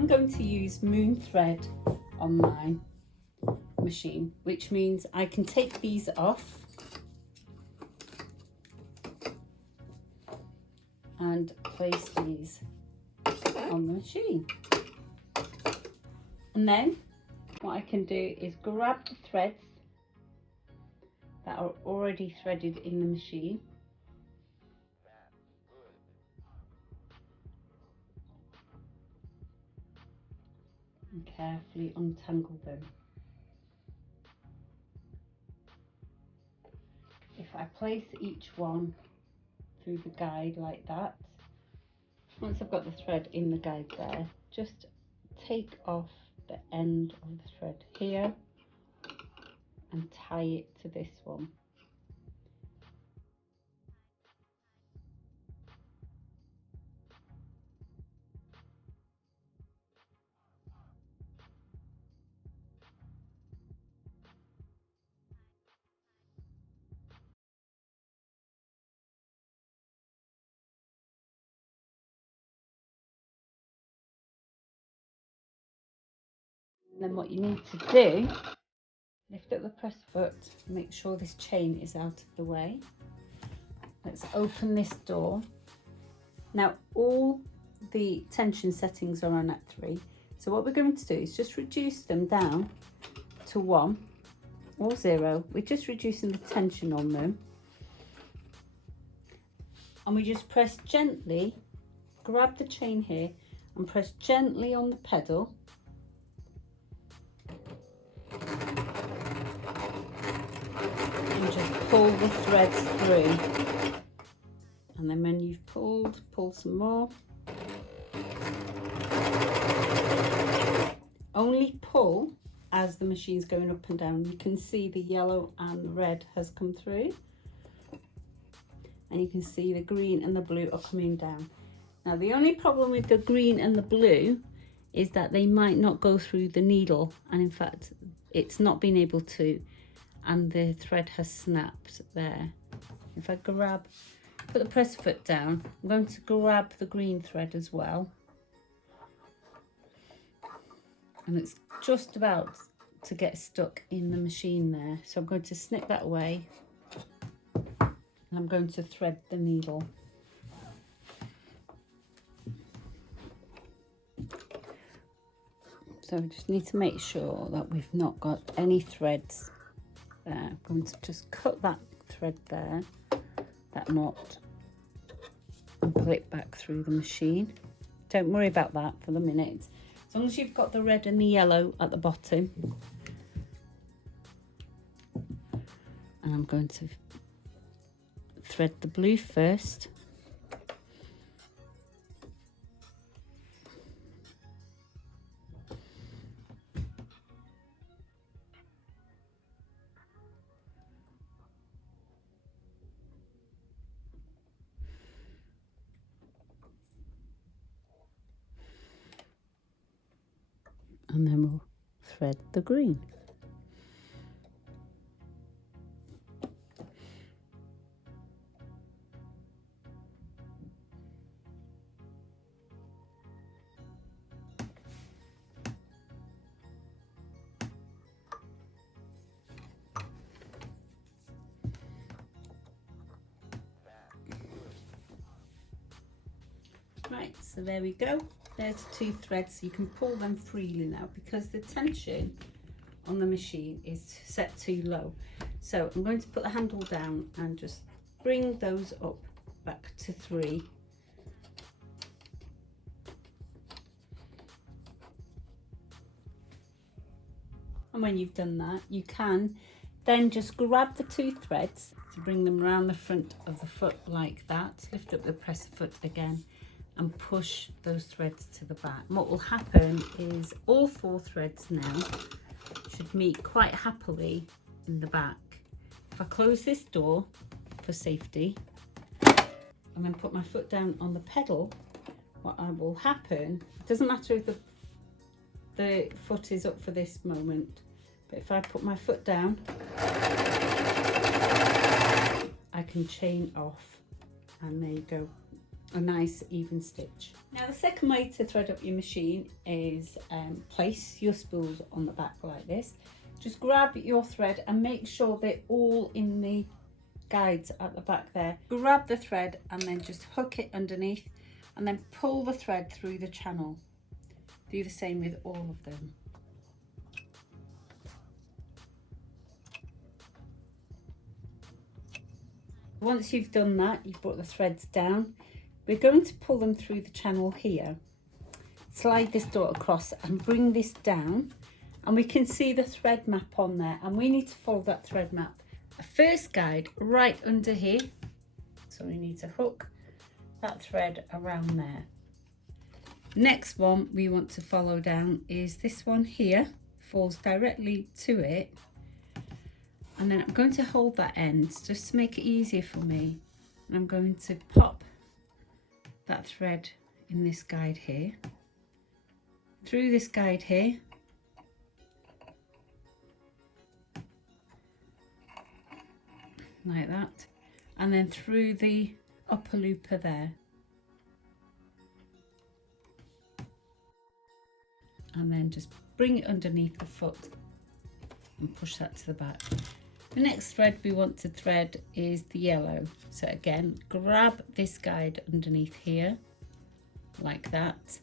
I'm going to use moon thread on my machine, which means I can take these off and place these on the machine. And then what I can do is grab the threads that are already threaded in the machine, and carefully untangle them. If I place each one through the guide like that, once I've got the thread in the guide there, just take off the end of the thread here and tie it to this one. And then what you need to do, lift up the press foot, make sure this chain is out of the way. Let's open this door. Now all the tension settings are on at 3. So what we're going to do is just reduce them down to 1 or 0. We're just reducing the tension on them. And we just press gently, grab the chain here and press gently on the pedal. And just pull the threads through. And then when you've pulled, pull some more. Only pull as the machine's going up and down. You can see the yellow and the red has come through. And you can see the green and the blue are coming down. Now the only problem with the green and the blue is that they might not go through the needle, and in fact it's not been able to, and the thread has snapped there. If I grab, put the press foot down, I'm going to grab the green thread as well, and it's just about to get stuck in the machine there, so I'm going to snip that away and I'm going to thread the needle. So we just need to make sure that we've not got any threads there. I'm going to just cut that thread there, that knot, and pull it back through the machine. Don't worry about that for the minute. As long as you've got the red and the yellow at the bottom. And I'm going to thread the blue first. And then we'll thread the green. Right, so there we go. There's 2 threads. You can pull them freely now because the tension on the machine is set too low. So I'm going to put the handle down and just bring those up back to 3. And when you've done that, you can then just grab the 2 threads to bring them around the front of the foot like that. Lift up the press foot again and push those threads to the back. And what will happen is all 4 threads now should meet quite happily in the back. If I close this door for safety and then put my foot down on the pedal, what will happen, it doesn't matter if the foot is up for this moment, but if I put my foot down, I can chain off, and there you go. a nice even stitch. Now the second way to thread up your machine is place your spools on the back like this. Just grab your thread and make sure they're all in the guides at the back there. Grab the thread and then just hook it underneath and then pull the thread through the channel. Do the same with all of them. Once you've done that, you've brought the threads down. We're going to pull them through the channel here. Slide this dot across and bring this down, and we can see the thread map on there, and we need to follow that thread map. A first guide right under here, so we need to hook that thread around there. Next one we want to follow down is this one here, falls directly to it, and then I'm going to hold that end just to make it easier for me, and I'm going to pop that thread in this guide here, through this guide here, like that, and then through the upper looper there, and then just bring it underneath the foot and push that to the back. The next thread we want to thread is the yellow. So again, grab this guide underneath here, like that,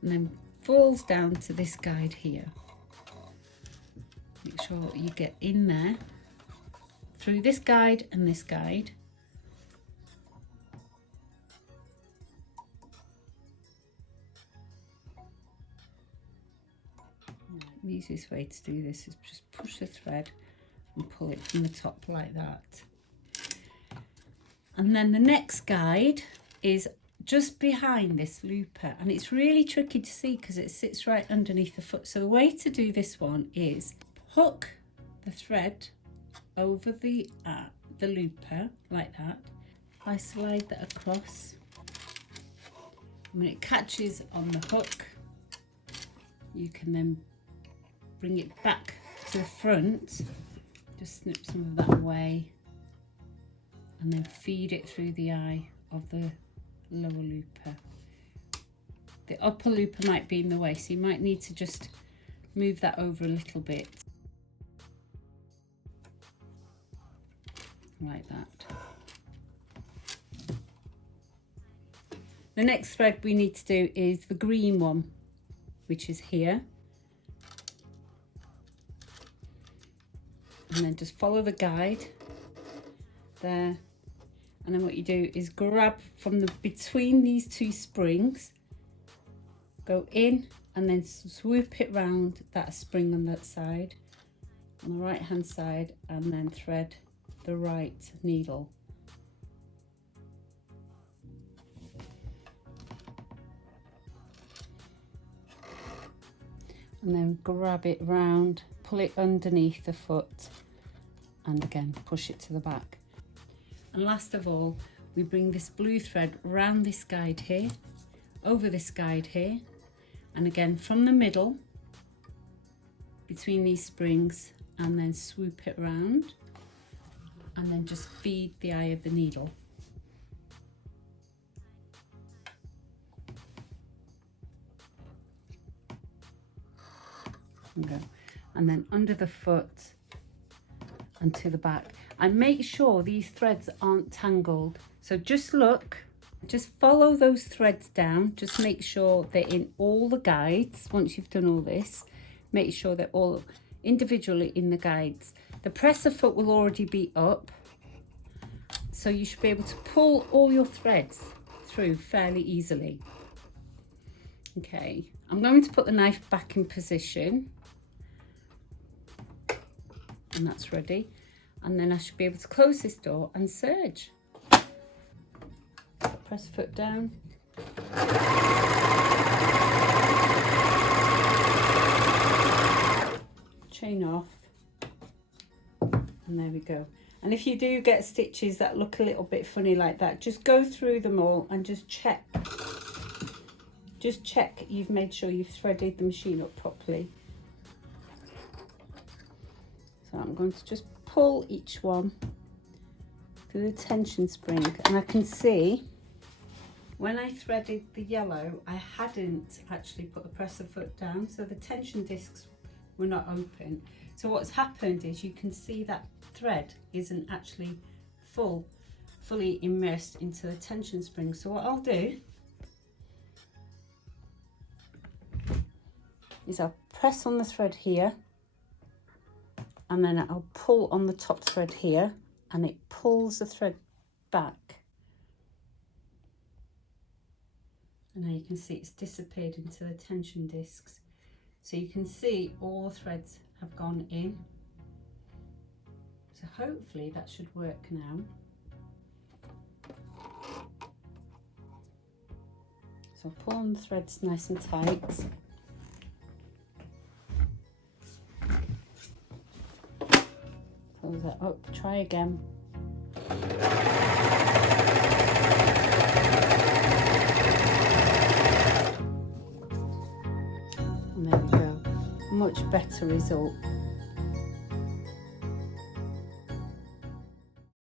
and then falls down to this guide here. Make sure you get in there, through this guide and this guide. The easiest way to do this is just push the thread and pull it from the top like that. And then the next guide is just behind this looper, and it's really tricky to see because it sits right underneath the foot. So the way to do this one is hook the thread over the looper like that. I slide that across, and when it catches on the hook, you can then bring it back to the front, just snip some of that away, and then feed it through the eye of the lower looper. The upper looper might be in the way, so you might need to just move that over a little bit, like that. The next thread we need to do is the green one, which is here. And then just follow the guide there, and then what you do is grab from the between these two springs, go in and then swoop it round that spring on that side, on the right hand side, and then thread the right needle. And then grab it round, pull it underneath the foot, and again push it to the back. And last of all, we bring this blue thread round this guide here, over this guide here, and again from the middle between these springs, and then swoop it round, and then just feed the eye of the needle. And then under the foot and to the back, and make sure these threads aren't tangled. So just look, just follow those threads down, just make sure they're in all the guides. Once you've done all this, make sure they're all individually in the guides. The presser foot will already be up, so you should be able to pull all your threads through fairly easily. Okay, I'm going to put the knife back in position, and that's ready, and then I should be able to close this door and serge. Press foot down, chain off, and there we go. And if you do get stitches that look a little bit funny like that, just go through them all and just check you've made sure you've threaded the machine up properly. So I'm going to just pull each one through the tension spring, and I can see When I threaded the yellow, I hadn't actually put the presser foot down, so the tension discs were not open. So what's happened is you can see that thread isn't actually fully immersed into the tension spring. So what I'll do is I'll press on the thread here, and then I'll pull on the top thread here, and it pulls the thread back. And now you can see it's disappeared into the tension discs. So you can see all the threads have gone in. So hopefully that should work now. So I'll pull on the threads nice and tight. Close that up, try again. And there we go, much better result.